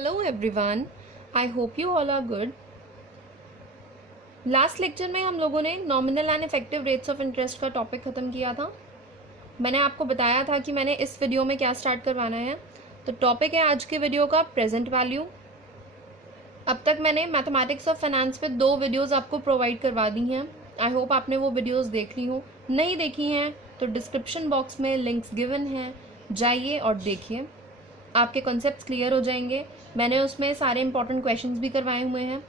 Hello everyone, I hope you all are good. Last lecture में हम लोगों ने nominal and effective rates of interest का topic ख़त्म किया था। मैंने आपको बताया था कि मैंने इस वीडियो में क्या स्टार्ट करवाना है। तो टॉपिक है आज के वीडियो का प्रेजेंट वैल्यू। अब तक मैंने मैथमेटिक्स ऑफ फाइनेंस पे 2 वीडियोज़ आपको प्रोवाइड करवा दी हैं। आई होप आपने वो वीडियोज़ देख ली हो। नहीं देखी हैं तो डिस्क्रिप्शन बॉक्स में लिंक्स गिवन हैं, जाइए और देखिए, आपके कॉन्सेप्ट्स क्लियर हो जाएंगे। मैंने उसमें सारे इंपॉर्टेंट क्वेश्चंस भी करवाए हुए हैं।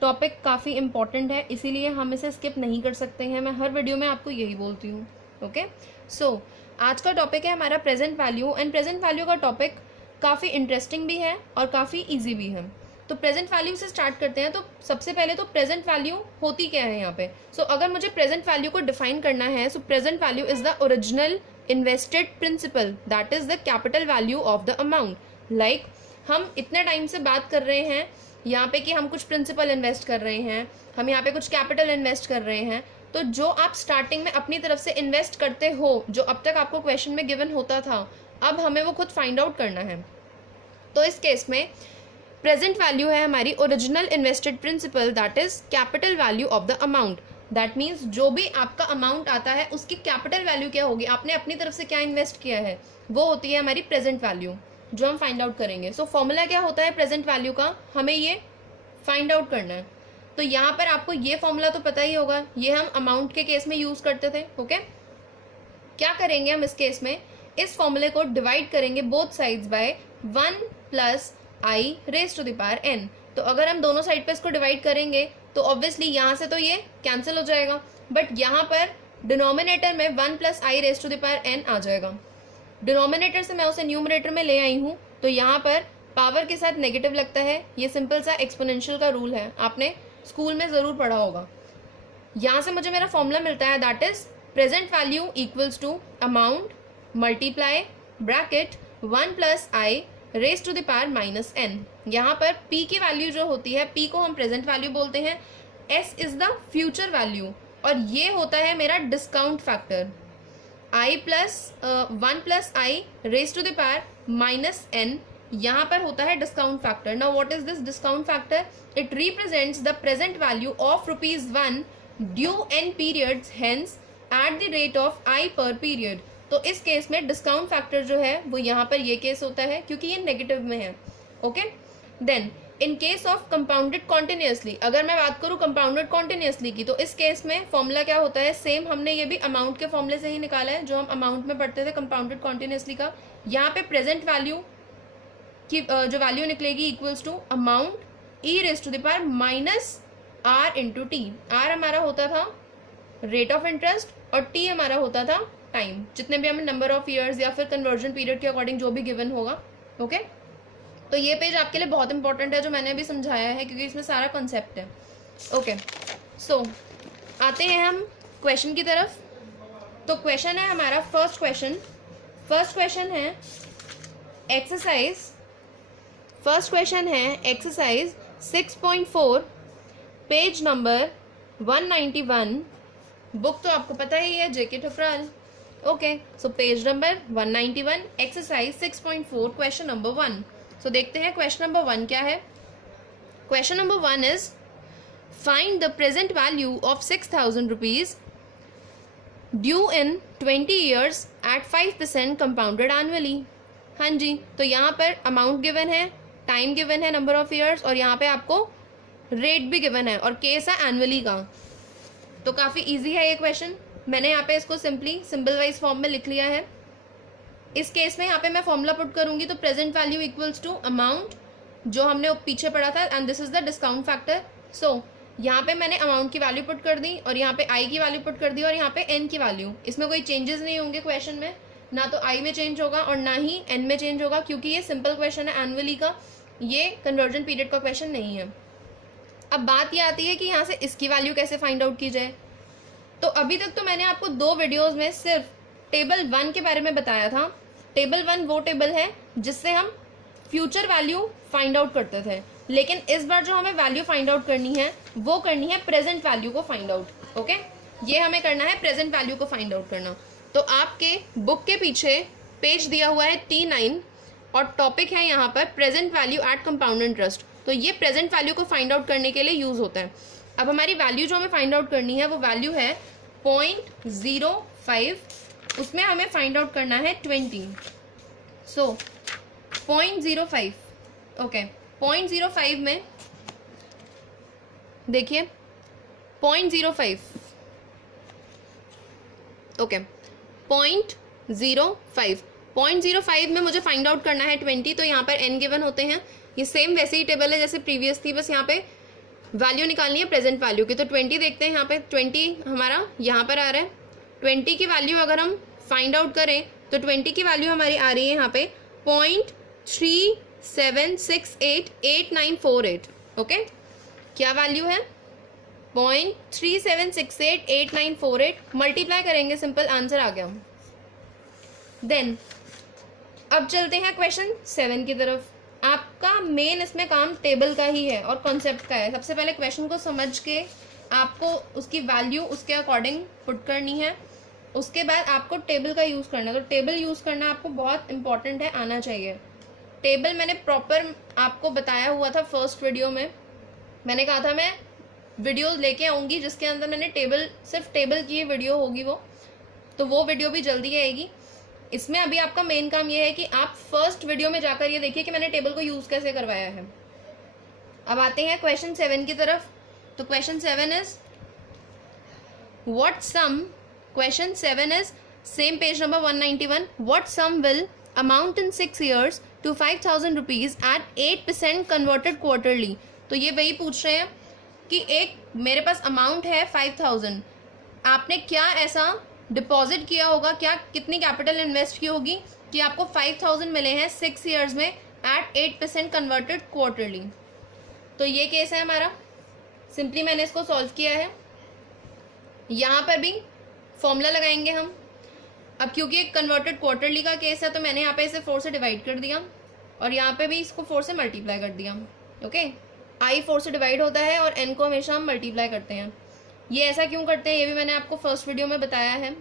टॉपिक काफ़ी इंपॉर्टेंट है, इसीलिए हम इसे स्किप नहीं कर सकते हैं। मैं हर वीडियो में आपको यही बोलती हूँ। ओके, सो आज का टॉपिक है हमारा present value. And present value का टॉपिक काफ़ी इंटरेस्टिंग भी है और काफ़ी ईजी भी है। तो प्रेजेंट वैल्यू से स्टार्ट करते हैं। तो सबसे पहले तो प्रेजेंट वैल्यू होती क्या है यहाँ पे। सो अगर मुझे प्रेजेंट वैल्यू को डिफाइन करना है, so present value is the original invested principal, that is the capital value of the amount. Like हम इतने टाइम से बात कर रहे हैं यहाँ पे कि हम कुछ प्रिंसिपल इन्वेस्ट कर रहे हैं, हम यहाँ पे कुछ कैपिटल इन्वेस्ट कर रहे हैं। तो जो आप स्टार्टिंग में अपनी तरफ से इन्वेस्ट करते हो, जो अब तक आपको क्वेश्चन में गिवन होता था, अब हमें वो खुद फाइंड आउट करना है। तो इस केस में प्रेजेंट वैल्यू है हमारी original invested principal, that is capital value of the amount. That means जो भी आपका अमाउंट आता है उसकी कैपिटल वैल्यू क्या होगी, आपने अपनी तरफ से क्या इन्वेस्ट किया है, वो होती है हमारी प्रेजेंट वैल्यू, जो हम फाइंड आउट करेंगे। सो फॉर्मूला क्या होता है प्रेजेंट वैल्यू का, हमें ये फाइंड आउट करना है। तो यहाँ पर आपको ये फॉर्मूला तो पता ही होगा, ये हम अमाउंट के केस में यूज करते थे। ओके, क्या करेंगे हम इस केस में, इस फॉर्मूले को डिवाइड करेंगे both sides by 1 plus i raise to the power n. तो अगर हम दोनों साइड पे इसको डिवाइड करेंगे तो ऑब्वियसली यहाँ से तो ये कैंसिल हो जाएगा, बट यहाँ पर डिनोमिनेटर में 1 plus i raise to the power n आ जाएगा। डिनोमिनेटर से मैं उसे न्यूमरेटर में ले आई हूँ, तो यहाँ पर पावर के साथ नेगेटिव लगता है। ये सिंपल सा एक्सपोनेंशियल का रूल है, आपने स्कूल में ज़रूर पढ़ा होगा। यहाँ से मुझे मेरा फॉर्मूला मिलता है, that is present value equals to amount multiply bracket 1 plus i raise to the power minus n. यहाँ पर p की वैल्यू जो होती है, p को हम प्रेजेंट वैल्यू बोलते हैं, s is the future value, और ये होता है मेरा discount factor i plus 1 plus i raise to the power minus n. यहाँ पर होता है discount factor. Now what is this discount factor, it represents the present value of ₹1 due n periods, hence at the rate of i per period. तो इस case में discount factor जो है वो यहाँ पर ये केस होता है, क्योंकि ये नेगेटिव में है। Okay, then in case of compounded continuously, अगर मैं बात करूँ कंपाउंडेड कॉन्टिन्यूसली की, तो इस केस में फॉर्मूला क्या होता है, सेम हमने ये भी अमाउंट के फॉर्मूले से ही निकाला है, जो हम अमाउंट में पढ़ते थे कंपाउंडेड कॉन्टिन्यूसली का। यहाँ पे प्रेजेंट वैल्यू की जो वैल्यू निकलेगी equals to amount e raise to the power minus r into t. R हमारा होता था रेट ऑफ इंटरेस्ट और टी हमारा होता था टाइम, जितने भी हमें नंबर ऑफ ईयर्स या फिर कन्वर्जन पीरियड के अकॉर्डिंग जो भी गिवन होगा। ओके, तो ये पेज आपके लिए बहुत इंपॉर्टेंट है, जो मैंने अभी समझाया है, क्योंकि इसमें सारा कॉन्सेप्ट है। ओके, सो आते हैं हम क्वेश्चन की तरफ। तो क्वेश्चन है हमारा फर्स्ट क्वेश्चन है एक्सरसाइज, फर्स्ट क्वेश्चन है एक्सरसाइज 6.4, पेज नंबर 191। बुक तो आपको पता ही है, JK Thukral. Okay, so page number 191, exercise 6.4, question number 1। So देखते हैं क्वेश्चन नंबर 1 क्या है। Question number 1 is find the present value of 6,000 rupees due in 20 years at 5% compounded annually. हाँ जी, तो यहाँ पर अमाउंट गिवन है, टाइम गिवन है, नंबर ऑफ ईयर्स, और यहाँ पे आपको रेट भी गिवन है, और केस है एनुअली का। तो काफ़ी इजी है ये क्वेश्चन। मैंने यहाँ पे इसको सिंपली सिंबल वाइज फॉर्म में लिख लिया है। इस केस में यहाँ पे मैं फॉर्मूला पुट करूंगी, तो present value equals to amount, जो हमने पीछे पढ़ा था, and this is the discount factor. So यहाँ पे मैंने अमाउंट की वैल्यू पुट कर दी, और यहाँ पे आई की वैल्यू पुट कर दी, और यहाँ पे एन की वैल्यू। इसमें कोई चेंजेस नहीं होंगे क्वेश्चन में, ना तो आई में चेंज होगा और ना ही एन में चेंज होगा, क्योंकि ये सिंपल क्वेश्चन है एनुअली का, ये कन्वर्जन पीरियड का क्वेश्चन नहीं है। अब बात ये आती है कि यहाँ से इसकी वैल्यू कैसे फाइंड आउट की जाए। तो अभी तक तो मैंने आपको 2 वीडियोस में सिर्फ टेबल 1 के बारे में बताया था। टेबल 1 वो टेबल है जिससे हम फ्यूचर वैल्यू फाइंड आउट करते थे, लेकिन इस बार जो हमें वैल्यू फाइंड आउट करनी है वो करनी है प्रेजेंट वैल्यू को फाइंड आउट। ओके, ये हमें करना है प्रेजेंट वैल्यू को फाइंड आउट करना। तो आपके बुक के पीछे पेज दिया हुआ है T9, और टॉपिक है यहाँ पर present value at compound interest. तो ये प्रेजेंट वैल्यू को फाइंड आउट करने के लिए यूज होता है। अब हमारी वैल्यू जो हमें फाइंड आउट करनी है वो वैल्यू है 0.05, उसमें हमें फाइंड आउट करना है 20। सो 0.05, ओके 0.05 में देखिए 0.05, ओके 0.05 में मुझे फाइंड आउट करना है 20। तो यहाँ पर n गिवन होते हैं, ये सेम वैसे ही टेबल है जैसे प्रीवियस थी, बस यहाँ पे वैल्यू निकालनी है प्रेजेंट वैल्यू की। तो 20 देखते हैं, यहाँ पे 20 हमारा यहाँ पर आ रहा है। 20 की वैल्यू अगर हम फाइंड आउट करें तो 20 की वैल्यू हमारी आ रही है यहाँ पे 0.37688948। ओके, क्या वैल्यू है 0.37688948, मल्टीप्लाई करेंगे, सिंपल आंसर आ गया। देन अब चलते हैं क्वेश्चन 7 की तरफ। आपका मेन इसमें काम टेबल का ही है और कॉन्सेप्ट का है। सबसे पहले क्वेश्चन को समझ के आपको उसकी वैल्यू उसके अकॉर्डिंग पुट करनी है, उसके बाद आपको टेबल का यूज़ करना है। तो टेबल यूज़ करना आपको बहुत इंपॉर्टेंट है, आना चाहिए। टेबल मैंने प्रॉपर आपको बताया हुआ था फर्स्ट वीडियो में। मैंने कहा था मैं वीडियो लेके आऊँगी जिसके अंदर मैंने टेबल, सिर्फ टेबल की वीडियो होगी वो, तो वो वीडियो भी जल्दी आएगी। इसमें अभी आपका मेन काम ये है कि आप फर्स्ट वीडियो में जाकर ये देखिए कि मैंने टेबल को यूज़ कैसे करवाया है। अब आते हैं क्वेश्चन 7 की तरफ। तो question 7 is what sum, question 7 is same page number 191, what sum will amount in 6 years to 5,000 rupees at 8% converted quarterly. तो ये वही पूछ रहे हैं कि एक मेरे पास अमाउंट है 5,000, आपने क्या ऐसा डिपॉजिट किया होगा, क्या कितनी कैपिटल इन्वेस्ट की होगी कि आपको 5,000 मिले हैं 6 years में एट 8% कन्वर्टेड क्वार्टरली। तो ये केस है हमारा, सिंपली मैंने इसको सॉल्व किया है। यहाँ पर भी फॉर्मूला लगाएंगे हम। अब क्योंकि एक कन्वर्टेड क्वार्टरली का केस है तो मैंने यहाँ पे इसे 4 से डिवाइड कर दिया और यहाँ पे भी इसको 4 से मल्टीप्लाई कर दिया। ओके, आई 4 से डिवाइड होता है और n को हमेशा हम मल्टीप्लाई करते हैं। ये ऐसा क्यों करते हैं ये भी मैंने आपको फर्स्ट वीडियो में बताया है,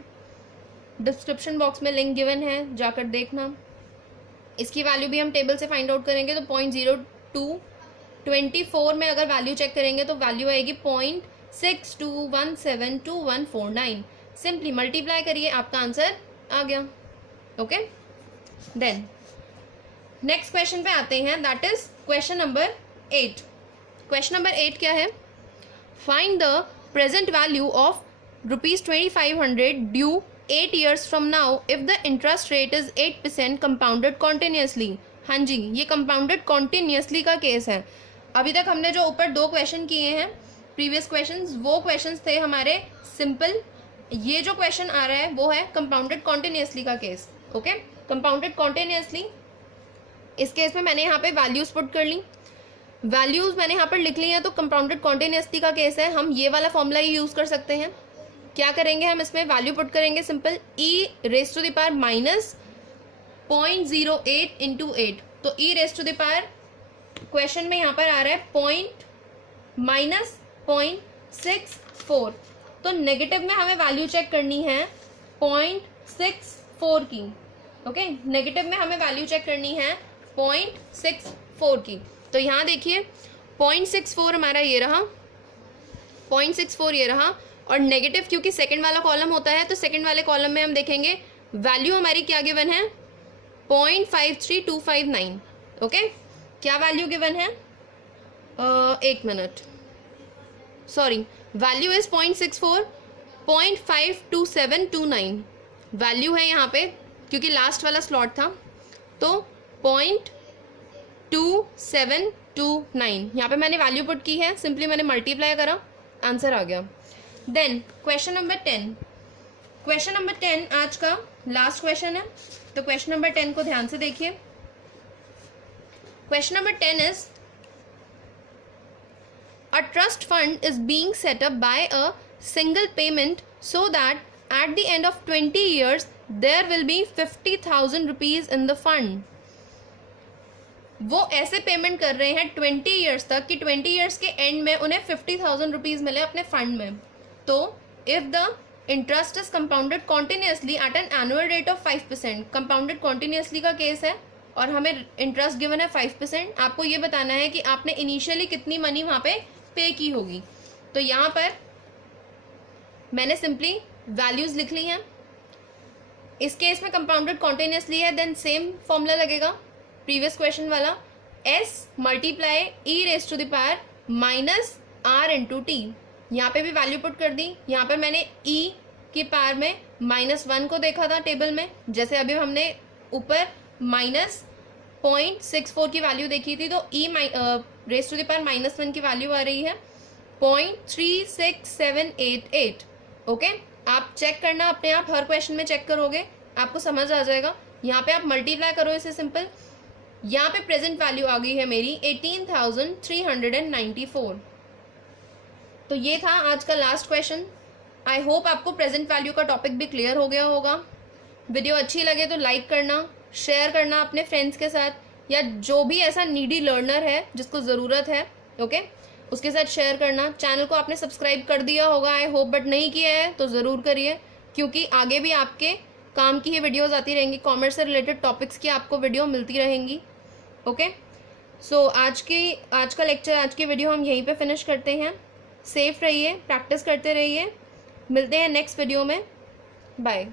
डिस्क्रिप्शन बॉक्स में लिंक गिवन है, जाकर देखना। इसकी वैल्यू भी हम टेबल से फाइंड आउट करेंगे तो 0.02, 24 में अगर वैल्यू चेक करेंगे तो वैल्यू आएगी 0.62172149। सिंपली मल्टीप्लाई करिए, आपका आंसर आ गया। ओके, देन नेक्स्ट क्वेश्चन पे आते हैं, that is question number 8। Question number 8 क्या है, find the present value of ₹2500 due 8 years from now if the interest rate is 8% compounded continuously. हाँ जी, ये कंपाउंडेड कॉन्टिन्यूसली का केस है। अभी तक हमने जो ऊपर 2 क्वेश्चन किए हैं प्रीवियस क्वेश्चंस, वो क्वेश्चंस थे हमारे सिंपल। ये जो क्वेश्चन आ रहा है वो है कंपाउंडेड कॉन्टिन्यूसली का केस। ओके, कंपाउंडेड कॉन्टिन्यूसली, इस केस में मैंने यहाँ पे वैल्यूज पुट कर ली, वैल्यूज मैंने यहाँ पर लिख ली हैं। तो कंपाउंडेड कॉन्टिन्यूसली का केस है, हम ये वाला फॉर्मूला ही यूज कर सकते हैं। क्या करेंगे हम इसमें, वैल्यू पुट करेंगे simple, e raise to the power minus 0.08 into 8। तो e raise to the power question में यहाँ पर आ रहा है -0.64। तो नेगेटिव में हमें वैल्यू चेक करनी है 0.64 की। ओके, नेगेटिव में हमें वैल्यू चेक करनी है 0.64 की। तो यहाँ देखिए 0.64 हमारा ये रहा, 0.64 ये रहा, और नेगेटिव क्योंकि सेकंड वाला कॉलम होता है तो सेकंड वाले कॉलम में हम देखेंगे वैल्यू हमारी क्या गिवन है 0.53259। ओके, क्या वैल्यू गिवन है, एक minute, sorry, value is 0.64, 0.52729 value है यहाँ पे क्योंकि लास्ट वाला स्लॉट था। तो 0.2729 यहाँ पे मैंने वैल्यू पुट की है, सिंपली मैंने मल्टीप्लाई करा, आंसर आ गया। Then question number 10, question number 10 आज का लास्ट क्वेश्चन है। तो क्वेश्चन नंबर 10 को ध्यान से देखिए। Question number 10 is a trust fund is being set up by a single payment so that at the end of 20 years there will be 50,000 rupees in the fund। वो ऐसे payment कर रहे हैं 20 years तक कि 20 years के and में उन्हें 50,000 रुपीज मिले अपने फंड में। तो if the interest is compounded continuously at an annual rate of 5%, compounded continuously का केस है और हमें इंटरेस्ट गिवन है 5%। आपको ये बताना है कि आपने इनिशियली कितनी मनी वहाँ पे की होगी। तो यहाँ पर मैंने सिंपली वैल्यूज लिख ली हैं। इस केस में कंपाउंडेड कॉन्टिन्यूसली है, देन सेम फॉर्मूला लगेगा प्रीवियस क्वेश्चन वाला, s multiply e raise to the power minus r into t. यहाँ पे भी वैल्यू पुट कर दी। यहाँ पे मैंने e की पावर में -1 को देखा था टेबल में, जैसे अभी हमने ऊपर -0.64 की वैल्यू देखी थी, तो e raise to the power -1 की वैल्यू आ रही है 0.36788। ओके, आप चेक करना अपने आप, हर क्वेश्चन में चेक करोगे आपको समझ आ जाएगा। यहाँ पे आप मल्टीप्लाई करो इसे सिंपल। यहाँ पे प्रेजेंट वैल्यू आ गई है मेरी 18,394। तो ये था आज का लास्ट क्वेश्चन। आई होप आपको प्रेजेंट वैल्यू का टॉपिक भी क्लियर हो गया होगा। वीडियो अच्छी लगे तो लाइक करना, शेयर करना अपने फ्रेंड्स के साथ, या जो भी ऐसा नीडी लर्नर है जिसको ज़रूरत है, ओके, उसके साथ शेयर करना। चैनल को आपने सब्सक्राइब कर दिया होगा आई होप, बट नहीं किया है तो ज़रूर करिए, क्योंकि आगे भी आपके काम की ही वीडियोस आती रहेंगी। कॉमर्स से रिलेटेड टॉपिक्स की आपको वीडियो मिलती रहेंगी। ओके, सो आज का लेक्चर, आज की वीडियो हम यहीं पे फिनिश करते हैं। सेफ रहिए, प्रैक्टिस करते रहिए, मिलते हैं नेक्स्ट वीडियो में। बाय।